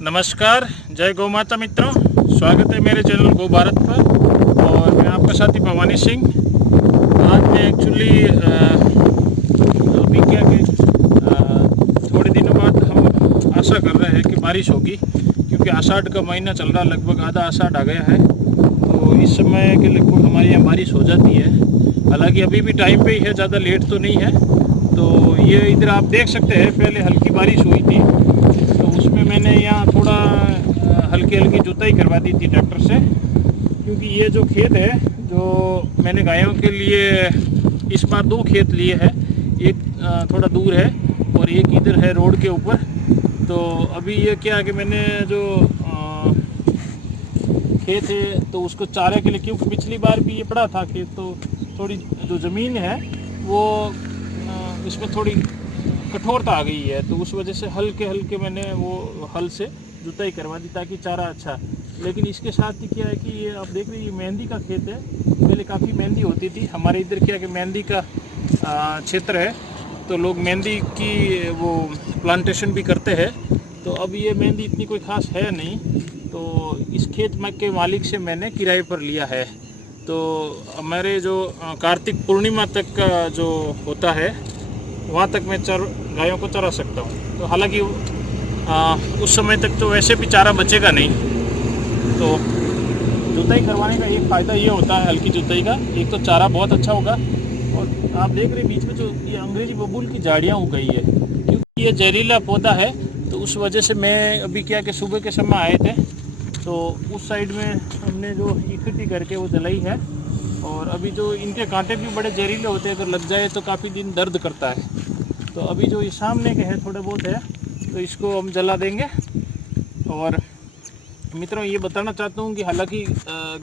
नमस्कार, जय गौ माता मित्रों। स्वागत है मेरे चैनल गो भारत पर और मैं आपका साथी भवानी सिंह। आज मैं एक्चुअली अभी क्या कि थोड़े दिनों बाद हम आशा कर रहे हैं कि बारिश होगी, क्योंकि आषाढ़ का महीना चल रहा, लगभग आधा आषाढ़ आ गया है। तो इस समय के लगभग हमारे यहाँ बारिश हो जाती है। हालांकि अभी भी टाइम पे ही है, ज़्यादा लेट तो नहीं है। तो ये इधर आप देख सकते हैं, पहले हल्की बारिश हुई थी तो उसमें मैंने यहाँ थोड़ा हल्की हल्की जुताई करवा दी थी ट्रैक्टर से, क्योंकि ये जो खेत है जो मैंने गायों के लिए इस बार 2 खेत लिए हैं। एक थोड़ा दूर है और एक इधर है रोड के ऊपर। तो अभी ये क्या कि मैंने जो खेत है तो उसको चारे के लिए, क्योंकि पिछली बार भी ये पड़ा था खेत, तो थोड़ी जो ज़मीन है वो इसमें थोड़ी कठोरता आ गई है, तो उस वजह से हल्के हल्के मैंने वो हल से जुताई करवा दी ताकि चारा अच्छा। लेकिन इसके साथ ही क्या है कि ये आप देख रहे हैं, ये मेहंदी का खेत है। पहले काफ़ी मेहंदी होती थी हमारे इधर, क्या कि मेहंदी का क्षेत्र है, तो लोग मेहंदी की वो प्लांटेशन भी करते हैं। तो अब ये मेहंदी इतनी कोई ख़ास है नहीं, तो इस खेत के मालिक से मैंने किराए पर लिया है। तो हमारे जो कार्तिक पूर्णिमा तक का जो होता है वहाँ तक मैं गायों को चरा सकता हूँ। तो हालांकि उस समय तक तो वैसे भी चारा बचेगा नहीं। तो जुताई करवाने का एक फ़ायदा ये होता है हल्की जुताई का, एक तो चारा बहुत अच्छा होगा, और आप देख रहे हैं बीच में जो ये अंग्रेजी बबूल की झाड़ियाँ उग गई है, क्योंकि ये जहरीला पौधा है। तो उस वजह से मैं अभी क्या कि सुबह के समय आए थे तो उस साइड में हमने जो इकट्ठी करके वो जलाई है। और अभी जो इनके कांटे भी बड़े जहरीले होते हैं, अगर लग जाए तो काफ़ी दिन दर्द करता है। तो अभी जो ये सामने के है थोड़े बहुत है, तो इसको हम जला देंगे। और मित्रों, ये बताना चाहता हूँ कि हालांकि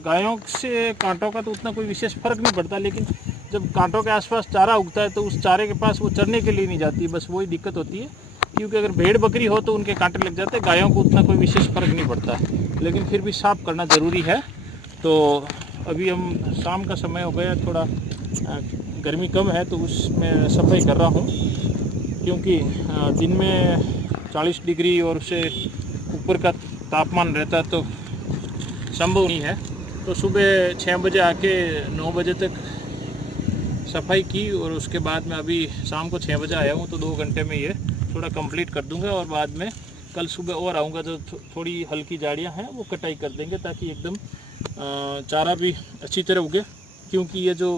गायों से कांटों का तो उतना कोई विशेष फ़र्क नहीं पड़ता, लेकिन जब कांटों के आसपास चारा उगता है तो उस चारे के पास वो चरने के लिए नहीं जाती, बस वही दिक्कत होती है। क्योंकि अगर भेड़ बकरी हो तो उनके कांटे लग जाते हैं, गायों को उतना कोई विशेष फ़र्क नहीं पड़ता, लेकिन फिर भी साफ़ करना ज़रूरी है। तो अभी हम शाम का समय हो गया, थोड़ा गर्मी कम है तो उसमें सफाई कर रहा हूँ, क्योंकि दिन में 40 डिग्री और उससे ऊपर का तापमान रहता है तो संभव नहीं है। तो सुबह 6 बजे आके 9 बजे तक सफाई की, और उसके बाद में अभी शाम को 6 बजे आया हूँ, तो 2 घंटे में ये थोड़ा कंप्लीट कर दूंगा। और बाद में कल सुबह और आऊँगा, जो थोड़ी हल्की झाड़ियाँ हैं वो कटाई कर देंगे, ताकि एकदम चारा भी अच्छी तरह उगे। क्योंकि ये जो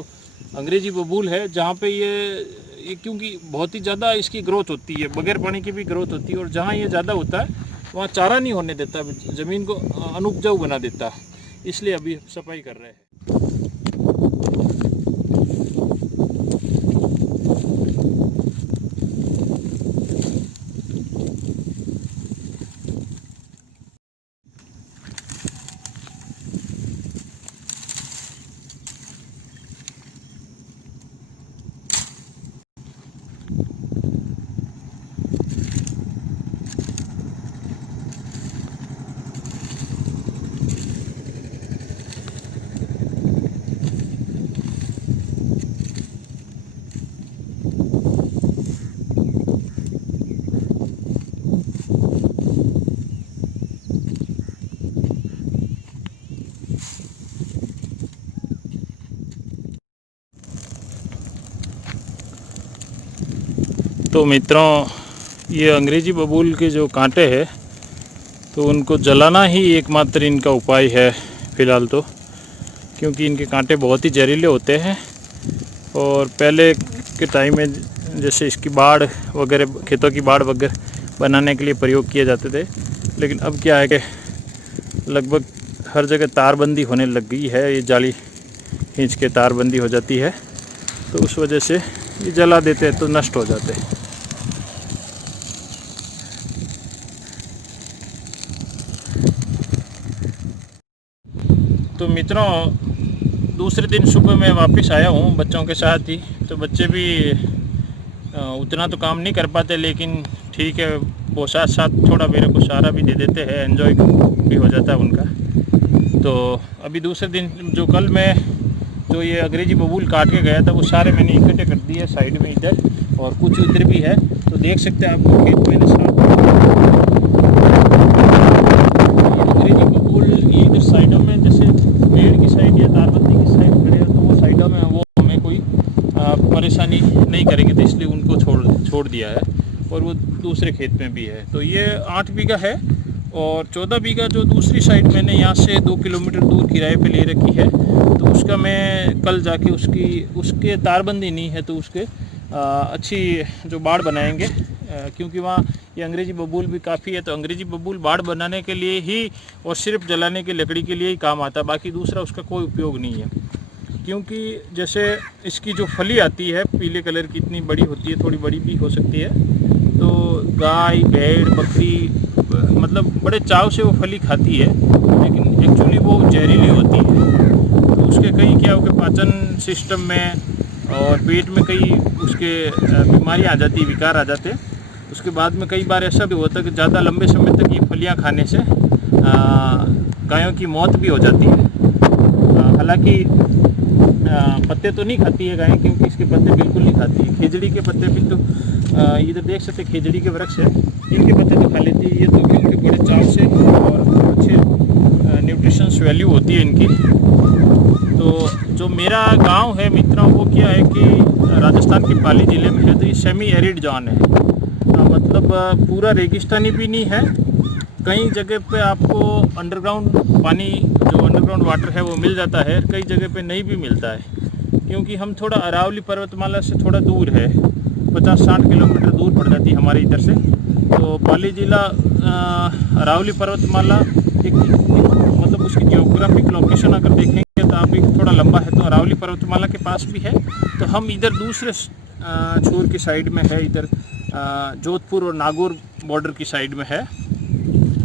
अंग्रेजी बबूल है, जहाँ पे ये क्योंकि बहुत ही ज़्यादा इसकी ग्रोथ होती है, बगैर पानी की भी ग्रोथ होती है, और जहाँ ये ज़्यादा होता है वहाँ चारा नहीं होने देता, ज़मीन को अनुपजाऊ बना देता है। इसलिए अभी सफाई कर रहे हैं। तो मित्रों, ये अंग्रेजी बबूल के जो कांटे हैं तो उनको जलाना ही एकमात्र इनका उपाय है फ़िलहाल तो, क्योंकि इनके कांटे बहुत ही जहरीले होते हैं। और पहले के टाइम में जैसे इसकी बाड़ वगैरह, खेतों की बाड़ वगैरह बनाने के लिए प्रयोग किए जाते थे, लेकिन अब क्या है कि लगभग हर जगह तारबंदी होने लग गई है। ये जाली खींच के तारबंदी हो जाती है, तो उस वजह से ये जला देते हैं तो नष्ट हो जाते हैं। तो मित्रों, दूसरे दिन सुबह मैं वापस आया हूँ बच्चों के साथ ही। तो बच्चे भी उतना तो काम नहीं कर पाते, लेकिन ठीक है, वो साथ साथ थोड़ा मेरे को सहारा भी दे देते हैं, एंजॉय भी हो जाता है उनका। तो अभी दूसरे दिन जो कल मैं जो ये अंग्रेजी बबूल काट के गया था वो सारे मैंने इकट्ठे कर दिए साइड में इधर, और कुछ इधर भी है। तो देख सकते हैं आपको खेत मैंने साफ छोड़ दिया है और वो दूसरे खेत में भी है। तो ये 8 बीघा है और 14 बीघा जो दूसरी साइड मैंने यहाँ से 2 किलोमीटर दूर किराए पे ले रखी है। तो उसका मैं कल जाके उसके तारबंदी नहीं है तो उसके अच्छी जो बाड़ बनाएंगे, क्योंकि वहाँ ये अंग्रेज़ी बबूल भी काफ़ी है। तो अंग्रेज़ी बबूल बाड़ बनाने के लिए ही और सिर्फ जलाने की लकड़ी के लिए ही काम आता है, बाकी दूसरा उसका कोई उपयोग नहीं है। क्योंकि जैसे इसकी जो फली आती है पीले कलर की, इतनी बड़ी होती है, थोड़ी बड़ी भी हो सकती है, तो गाय भेड़ बकरी मतलब बड़े चाव से वो फली खाती है, लेकिन एक्चुअली वो जहरीली होती है। तो उसके कई क्या हो गए पाचन सिस्टम में और पेट में कई उसके बीमारियाँ आ जाती, विकार आ जाते। उसके बाद में कई बार ऐसा भी होता है कि ज़्यादा लंबे समय तक ये फलियाँ खाने से गायों की मौत भी हो जाती है। हालांकि पत्ते तो नहीं खाती है गाय, क्योंकि इसके पत्ते बिल्कुल नहीं खाती है। खेजड़ी के पत्ते भी तो इधर देख सकते खेजड़ी के वृक्ष है, इनके पत्ते तो खा लेती है ये, तो क्योंकि बड़े चाव से और अच्छे न्यूट्रिशंस वैल्यू होती है इनकी। तो जो मेरा गांव है मित्रों, वो क्या है कि राजस्थान के पाली ज़िले में है। तो ये सेमी एरिड जोन है, मतलब पूरा रेगिस्तानी भी नहीं है। कई जगह पे आपको अंडरग्राउंड पानी जो अंडरग्राउंड वाटर है वो मिल जाता है, कई जगह पे नहीं भी मिलता है, क्योंकि हम थोड़ा अरावली पर्वतमाला से थोड़ा दूर है, 50-60 किलोमीटर दूर पड़ जाती है हमारे इधर से। तो पाली ज़िला अरावली पर्वतमाला एक मतलब उसकी जियोग्राफिक लोकेशन अगर देखेंगे तो आप एक थोड़ा लंबा है, तो अरावली पर्वतमाला के पास भी है। तो हम इधर दूसरे छोर की साइड में है, इधर जोधपुर और नागौर बॉर्डर की साइड में है।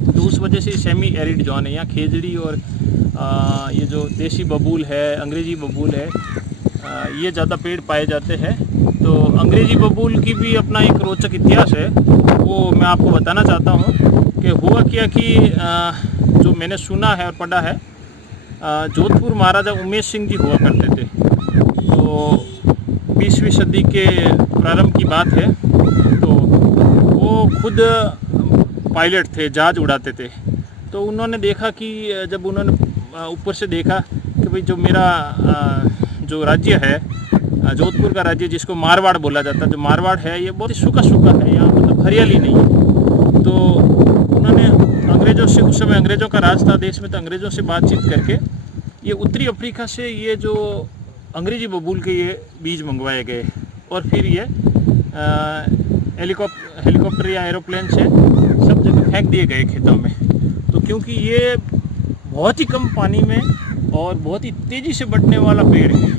तो उस वजह से सेमी एरिड जोन है। यहाँ खेजड़ी और ये जो देसी बबूल है, अंग्रेज़ी बबूल है, ये ज़्यादा पेड़ पाए जाते हैं। तो अंग्रेज़ी बबूल की भी अपना एक रोचक इतिहास है, वो मैं आपको बताना चाहता हूँ कि हुआ क्या कि जो मैंने सुना है और पढ़ा है, जोधपुर महाराजा उमेश सिंह जी हुआ करते थे। तो 20वीं सदी के प्रारंभ की बात है। तो वो खुद पायलट थे, जहाज उड़ाते थे। तो उन्होंने देखा कि जब उन्होंने ऊपर से देखा कि भाई जो मेरा जो राज्य है, जोधपुर का राज्य जिसको मारवाड़ बोला जाता है, जो मारवाड़ है ये बहुत ही सूखा सूखा है, यहाँ मतलब हरियाली नहीं है। तो उन्होंने अंग्रेज़ों से, उस समय अंग्रेज़ों का राज था देश में, तो अंग्रेज़ों से बातचीत करके ये उत्तरी अफ्रीका से ये जो अंग्रेज़ी बबूल के ये बीज मंगवाए गए और फिर ये हेलीकॉप्टर या एरोप्लेन से सब जगह फेंक दिए गए खेतों में। तो क्योंकि ये बहुत ही कम पानी में और बहुत ही तेज़ी से बढ़ने वाला पेड़ है,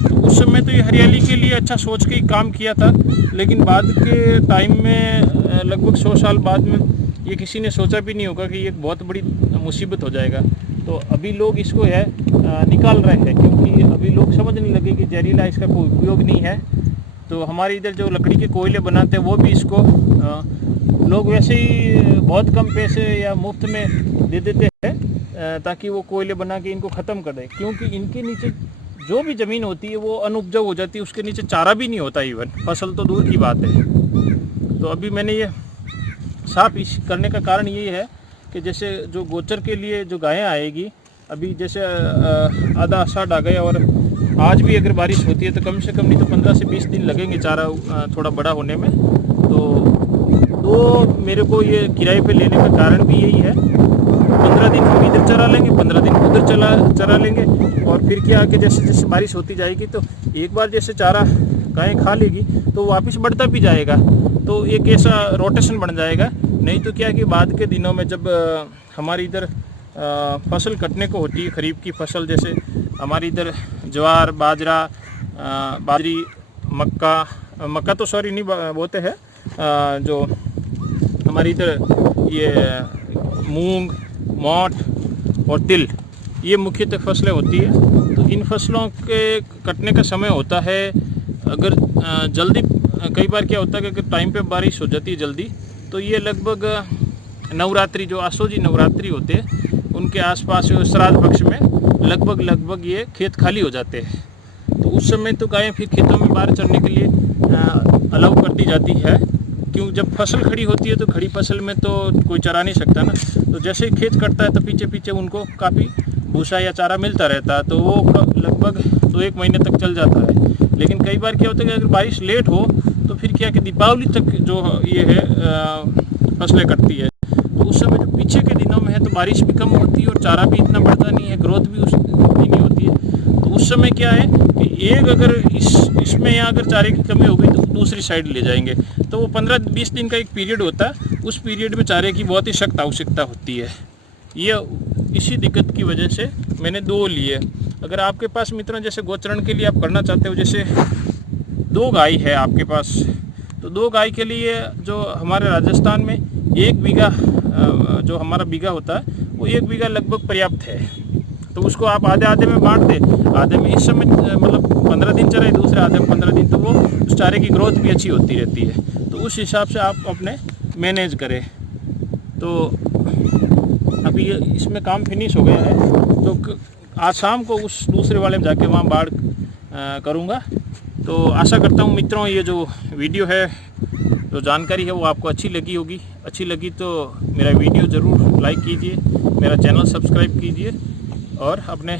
तो उस समय तो ये हरियाली के लिए अच्छा सोच के ही काम किया था, लेकिन बाद के टाइम में लगभग 100 साल बाद में ये किसी ने सोचा भी नहीं होगा कि ये बहुत बड़ी मुसीबत हो जाएगा। तो अभी लोग इसको है निकाल रहे हैं, क्योंकि अभी लोग समझने लगे कि जहरीला इसका कोई उपयोग नहीं है। तो हमारे इधर जो लकड़ी के कोयले बनाते हैं वो भी इसको लोग वैसे ही बहुत कम पैसे या मुफ्त में दे देते हैं ताकि वो कोयले बना के इनको ख़त्म कर दें, क्योंकि इनके नीचे जो भी ज़मीन होती है वो अनउपजाऊ हो जाती है, उसके नीचे चारा भी नहीं होता, इवन फसल तो दूर की बात है। तो अभी मैंने ये साफ करने का कारण ये है कि जैसे जो गोचर के लिए जो गायें आएगी, अभी जैसे आधा आषाढ़ आ गया और आज भी अगर बारिश होती है तो कम से कम नहीं तो 15 से 20 दिन लगेंगे चारा थोड़ा बड़ा होने में। तो मेरे को ये किराए पे लेने का कारण भी यही है, 15 दिन हम इधर चरा लेंगे, 15 दिन उधर चरा लेंगे, और फिर क्या कि जैसे जैसे बारिश होती जाएगी तो एक बार जैसे चारा गायें खा लेगी तो वापस बढ़ता भी जाएगा, तो एक ऐसा रोटेशन बन जाएगा। नहीं तो क्या कि बाद के दिनों में जब हमारी इधर फसल कटने को होती है, खरीफ की फसल, जैसे हमारी इधर ज्वार, बाजरा, बाजरी, मक्का तो सॉरी नहीं बोते हैं, जो हमारी इधर ये मूंग, मोठ और तिल, ये मुख्यतः फसलें होती है। तो इन फसलों के कटने का समय होता है, अगर जल्दी, कई बार क्या होता है कि अगर टाइम पे बारिश हो जाती है जल्दी, तो ये लगभग नवरात्रि, जो आसोजी नवरात्रि होते हैं उनके आसपास श्राद्ध पक्ष में लगभग ये खेत खाली हो जाते हैं। तो उस समय तो गायें फिर खेतों में बाहर चरने के लिए अलाउ कर दी जाती है, क्यों जब फसल खड़ी होती है तो खड़ी फसल में तो कोई चरा नहीं सकता ना। तो जैसे ही खेत कटता है तो पीछे पीछे उनको काफ़ी भूसा या चारा मिलता रहता है, तो वो लगभग 1 महीने तक चल जाता है। लेकिन कई बार क्या होता है कि अगर बारिश लेट हो तो फिर क्या कि दीपावली तक जो ये है फसलें कटती है। तो उस समय जो पीछे के दिनों में है तो बारिश भी कम होती है और चारा भी इतना बढ़ता नहीं है, ग्रोथ भी उतनी नहीं होती है। तो उस समय क्या है कि एक अगर इसमें यहाँ अगर चारे की कमी हो गई तो दूसरी साइड ले जाएंगे। तो वो 15-20 दिन का एक पीरियड होता है, उस पीरियड में चारे की बहुत ही सख्त आवश्यकता होती है। ये इसी दिक्कत की वजह से मैंने 2 लिए। अगर आपके पास मित्रों जैसे गोचरण के लिए आप करना चाहते हो, जैसे 2 गाय है आपके पास, तो 2 गाय के लिए जो हमारे राजस्थान में 1 बीघा जो हमारा बीघा होता है वो 1 बीघा लगभग पर्याप्त है। तो उसको आप आधे में बांट दे, आधे में इस समय मतलब 15 दिन चले, दूसरे आधे में 15 दिन, तो वो उस चारे की ग्रोथ भी अच्छी होती रहती है। तो उस हिसाब से आप अपने मैनेज करें। तो अभी इसमें काम फिनिश हो गया है, तो आज शाम को उस दूसरे वाले में जाके वहाँ बाढ़ करूँगा। तो आशा करता हूँ मित्रों ये जो वीडियो है, जो जानकारी है वो आपको अच्छी लगी होगी। अच्छी लगी तो मेरा वीडियो ज़रूर लाइक कीजिए, मेरा चैनल सब्सक्राइब कीजिए और अपने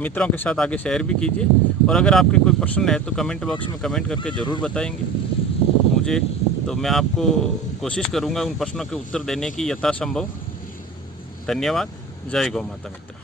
मित्रों के साथ आगे शेयर भी कीजिए। और अगर आपके कोई प्रश्न है तो कमेंट बॉक्स में कमेंट करके ज़रूर बताएंगे मुझे, तो मैं आपको कोशिश करूँगा उन प्रश्नों के उत्तर देने की यथासंभव। धन्यवाद। जय गौ माता मित्र।